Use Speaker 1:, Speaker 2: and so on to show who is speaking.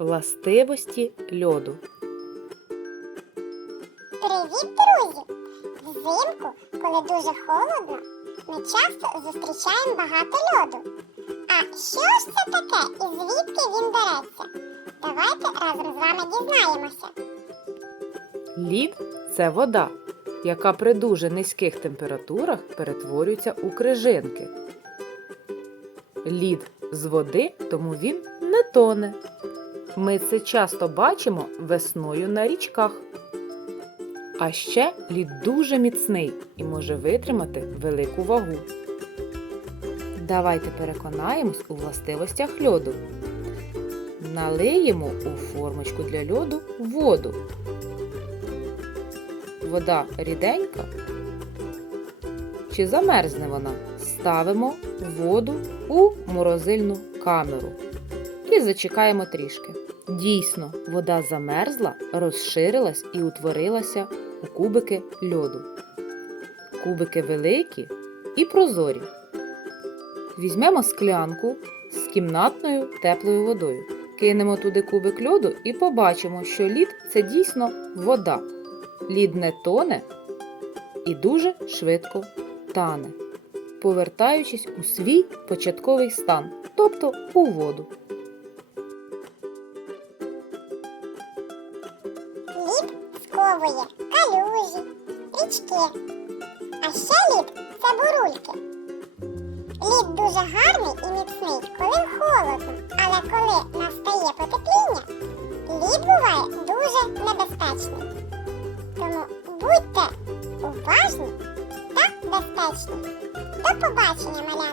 Speaker 1: Властивості льоду.
Speaker 2: Привіт, друзі! Взимку, коли дуже холодно, ми часто зустрічаємо багато льоду. А що ж це таке і звідки він береться? Давайте разом з вами дізнаємося.
Speaker 1: Лід це вода, яка при дуже низьких температурах перетворюється у крижинки. Лід з води, тому він не тоне. Ми це часто бачимо весною на річках. А ще лід дуже міцний і може витримати велику вагу. Давайте переконаємось у властивостях льоду. Налиємо у формочку для льоду воду. Вода ріденька. Чи замерзне вона? Ставимо воду у морозильну камеру і зачекаємо трішки. Дійсно, вода замерзла, розширилась і утворилася у кубики льоду. Кубики великі і прозорі. Візьмемо склянку з кімнатною теплою водою. Кинемо туди кубик льоду і побачимо, що лід це дійсно вода. Лід не тоне і дуже швидко тане, повертаючись у свій початковий стан, тобто у воду.
Speaker 2: Сковує калюжі, річки. А ще лід це бурульки. Лід дуже гарний і міцний, коли холодно, але коли настає потепління, лід буває дуже небезпечний. Тому будьте уважні та безпечні. До побачення, малята!